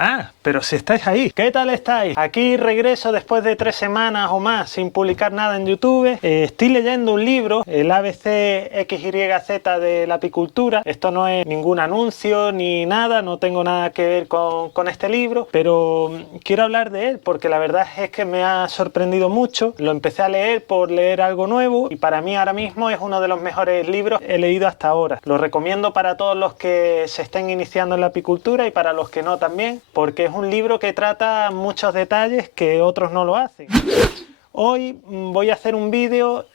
Ah, pero si estáis ahí, ¿qué tal estáis? Aquí regreso después de 3 semanas o más sin publicar nada en YouTube. Estoy leyendo un libro, el ABC XYZ de la apicultura. Esto no es ningún anuncio ni nada, no tengo nada que ver con este libro, pero quiero hablar de él porque la verdad es que me ha sorprendido mucho. Lo empecé a leer por leer algo nuevo y para mí ahora mismo es uno de los mejores libros que he leído hasta ahora. Lo recomiendo para todos los que se estén iniciando en la apicultura y para los que no también, porque es un libro que trata muchos detalles que otros no lo hacen. Hoy voy a hacer un vídeo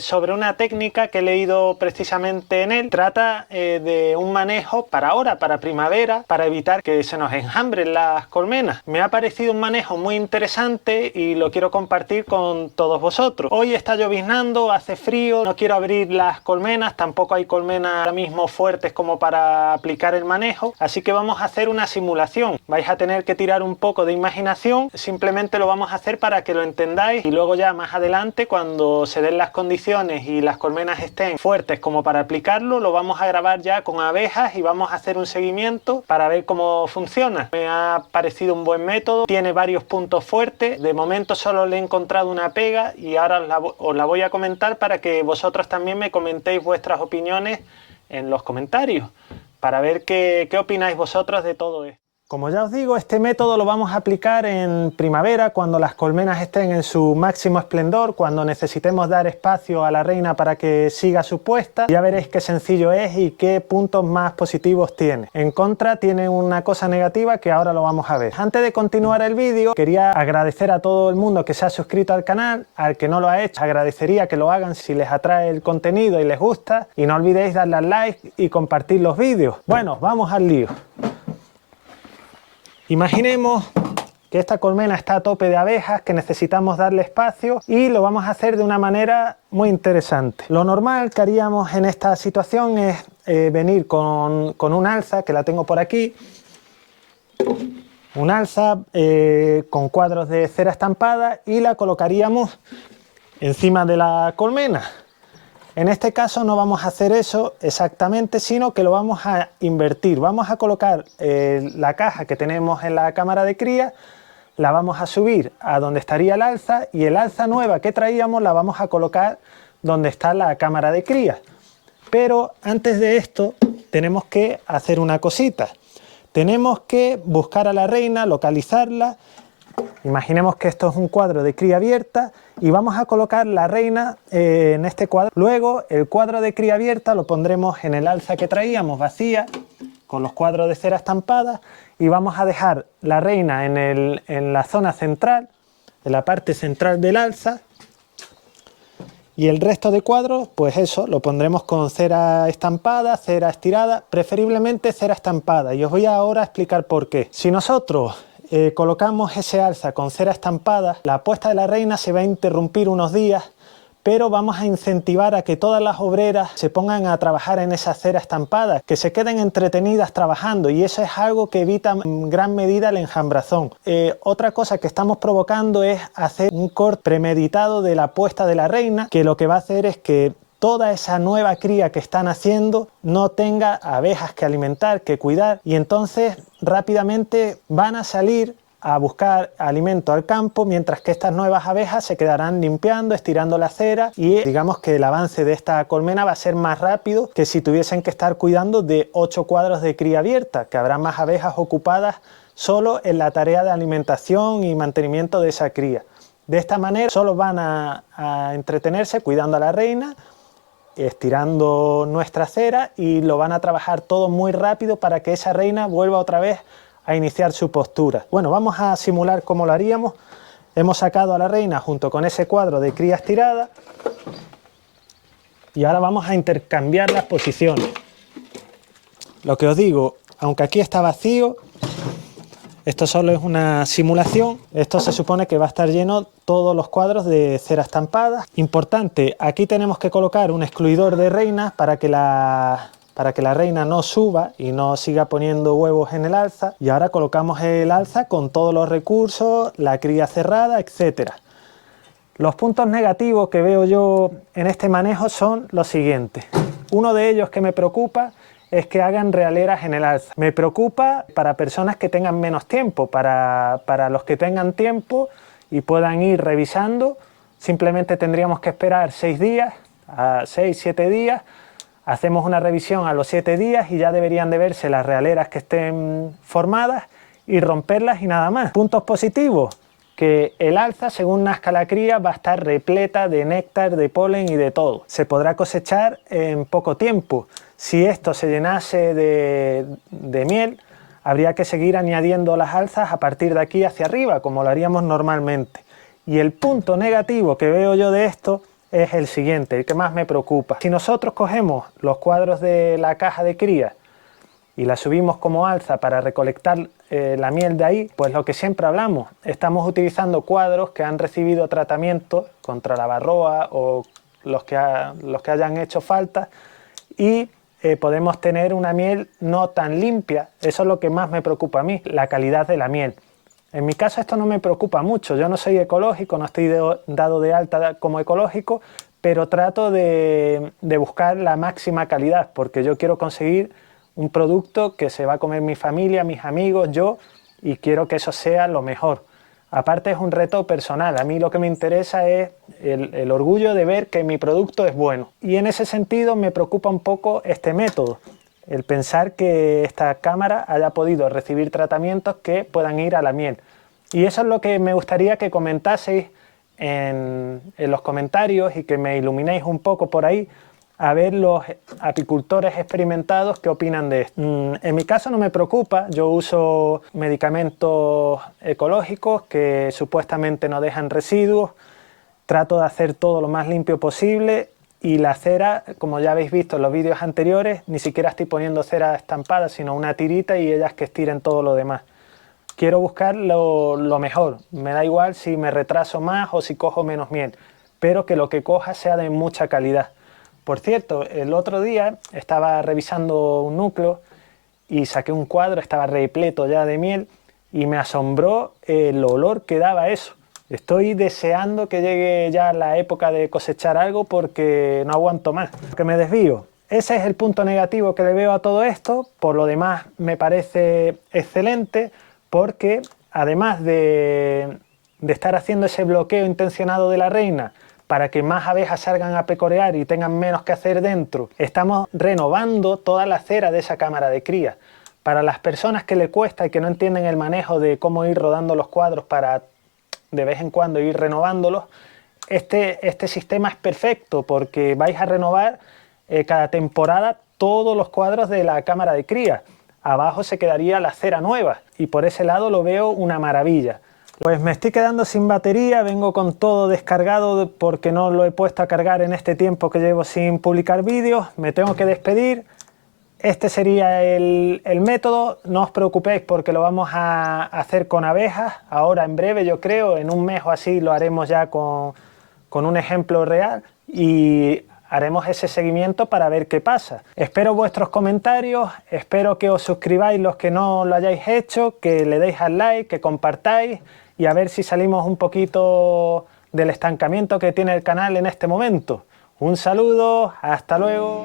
sobre una técnica que he leído precisamente en él. Trata de un manejo para ahora, para primavera, para evitar que se nos enjambren las colmenas. Me ha parecido un manejo muy interesante y lo quiero compartir con todos vosotros. Hoy está lloviznando, hace frío, no quiero abrir las colmenas, tampoco hay colmenas ahora mismo fuertes como para aplicar el manejo, así que vamos a hacer una simulación. Vais a tener que tirar un poco de imaginación, simplemente lo vamos a hacer para que lo entendáis. Y luego ya más adelante, cuando se den las condiciones y las colmenas estén fuertes como para aplicarlo, lo vamos a grabar ya con abejas y vamos a hacer un seguimiento para ver cómo funciona. Me ha parecido un buen método, tiene varios puntos fuertes. De momento solo le he encontrado una pega y ahora os la voy a comentar para que vosotros también me comentéis vuestras opiniones en los comentarios, para ver qué opináis vosotros de todo esto. Como ya os digo, este método lo vamos a aplicar en primavera, cuando las colmenas estén en su máximo esplendor, cuando necesitemos dar espacio a la reina para que siga su puesta. Ya veréis qué sencillo es y qué puntos más positivos tiene. En contra tiene una cosa negativa que ahora lo vamos a ver. Antes de continuar el vídeo, quería agradecer a todo el mundo que se ha suscrito al canal. Al que no lo ha hecho, agradecería que lo hagan si les atrae el contenido y les gusta. Y no olvidéis darle al like y compartir los vídeos. Bueno, vamos al lío. Imaginemos que esta colmena está a tope de abejas, que necesitamos darle espacio y lo vamos a hacer de una manera muy interesante. Lo normal que haríamos en esta situación es venir con un alza, que la tengo por aquí, un alza con cuadros de cera estampada y la colocaríamos encima de la colmena. En este caso no vamos a hacer eso exactamente, sino que lo vamos a invertir. Vamos a colocar la caja que tenemos en la cámara de cría, la vamos a subir a donde estaría el alza y el alza nueva que traíamos la vamos a colocar donde está la cámara de cría. Pero antes de esto tenemos que hacer una cosita. Tenemos que buscar a la reina, localizarla. Imaginemos que esto es un cuadro de cría abierta y vamos a colocar la reina en este cuadro. Luego el cuadro de cría abierta lo pondremos en el alza que traíamos vacía con los cuadros de cera estampada y vamos a dejar la reina en la zona central, en la parte central del alza, y el resto de cuadros, pues eso, lo pondremos con cera estampada, cera estirada, preferiblemente cera estampada, y os voy ahora a explicar por qué. Si nosotros colocamos ese alza con cera estampada, la puesta de la reina se va a interrumpir unos días, pero vamos a incentivar a que todas las obreras se pongan a trabajar en esa cera estampada, que se queden entretenidas trabajando, y eso es algo que evita en gran medida el enjambrazón. Otra cosa que estamos provocando es hacer un corte premeditado de la puesta de la reina, que lo que va a hacer es que toda esa nueva cría que están haciendo no tenga abejas que alimentar, que cuidar, y entonces rápidamente van a salir a buscar alimento al campo, mientras que estas nuevas abejas se quedarán limpiando, estirando la cera, y digamos que el avance de esta colmena va a ser más rápido que si tuviesen que estar cuidando de 8 cuadros de cría abierta, que habrá más abejas ocupadas solo en la tarea de alimentación y mantenimiento de esa cría. De esta manera solo van a entretenerse cuidando a la reina, estirando nuestra cera, y lo van a trabajar todo muy rápido para que esa reina vuelva otra vez a iniciar su postura. Bueno, vamos a simular cómo lo haríamos. Hemos sacado a la reina junto con ese cuadro de cría estirada y ahora vamos a intercambiar las posiciones. Lo que os digo, aunque aquí está vacío, esto solo es una simulación. Esto se supone que va a estar lleno todos los cuadros de cera estampada. Importante, aquí tenemos que colocar un excluidor de reinas para que la reina no suba y no siga poniendo huevos en el alza. Y ahora colocamos el alza con todos los recursos, la cría cerrada, etc. Los puntos negativos que veo yo en este manejo son los siguientes. Uno de ellos que me preocupa es que hagan realeras en el alza. Me preocupa para personas que tengan menos tiempo. Para los que tengan tiempo y puedan ir revisando, simplemente tendríamos que esperar 6 días, a 6-7 días, hacemos una revisión a los 7 días y ya deberían de verse las realeras que estén formadas y romperlas y nada más. Puntos positivos, que el alza, según nazca la cría, va a estar repleta de néctar, de polen y de todo. Se podrá cosechar en poco tiempo. Si esto se llenase de miel, habría que seguir añadiendo las alzas a partir de aquí hacia arriba, como lo haríamos normalmente. Y el punto negativo que veo yo de esto es el siguiente, el que más me preocupa. Si nosotros cogemos los cuadros de la caja de cría y la subimos como alza para recolectar la miel de ahí, pues lo que siempre hablamos, estamos utilizando cuadros que han recibido tratamiento contra la varroa o los que hayan hecho falta, y podemos tener una miel no tan limpia. Eso es lo que más me preocupa a mí, la calidad de la miel. En mi caso esto no me preocupa mucho, yo no soy ecológico, no estoy dado de alta como ecológico, pero trato de buscar la máxima calidad, porque yo quiero conseguir un producto que se va a comer mi familia, mis amigos, yo, y quiero que eso sea lo mejor. Aparte es un reto personal, a mí lo que me interesa es el orgullo de ver que mi producto es bueno. Y en ese sentido me preocupa un poco este método, el pensar que esta cámara haya podido recibir tratamientos que puedan ir a la miel. Y eso es lo que me gustaría que comentaseis en los comentarios y que me iluminéis un poco por ahí, a ver los apicultores experimentados qué opinan de esto. En mi caso no me preocupa, yo uso medicamentos ecológicos que supuestamente no dejan residuos, trato de hacer todo lo más limpio posible, y la cera, como ya habéis visto en los vídeos anteriores, ni siquiera estoy poniendo cera estampada, sino una tirita y ellas que estiren todo lo demás. Quiero buscar lo mejor, me da igual si me retraso más o si cojo menos miel, pero que lo que coja sea de mucha calidad. Por cierto, el otro día estaba revisando un núcleo y saqué un cuadro, estaba repleto ya de miel y me asombró el olor que daba eso. Estoy deseando que llegue ya la época de cosechar algo porque no aguanto más, que me desvío. Ese es el punto negativo que le veo a todo esto. Por lo demás me parece excelente porque además de estar haciendo ese bloqueo intencionado de la reina para que más abejas salgan a pecorear y tengan menos que hacer dentro, estamos renovando toda la cera de esa cámara de cría. Para las personas que le cuesta y que no entienden el manejo de cómo ir rodando los cuadros para de vez en cuando ir renovándolos, este sistema es perfecto porque vais a renovar cada temporada todos los cuadros de la cámara de cría. Abajo se quedaría la cera nueva y por ese lado lo veo una maravilla. Pues me estoy quedando sin batería, vengo con todo descargado porque no lo he puesto a cargar en este tiempo que llevo sin publicar vídeos. Me tengo que despedir. Este sería el método, no os preocupéis porque lo vamos a hacer con abejas, ahora en breve yo creo, en un mes o así lo haremos ya con un ejemplo real y haremos ese seguimiento para ver qué pasa. Espero vuestros comentarios, espero que os suscribáis los que no lo hayáis hecho, que le deis al like, que compartáis y a ver si salimos un poquito del estancamiento que tiene el canal en este momento. Un saludo, hasta luego.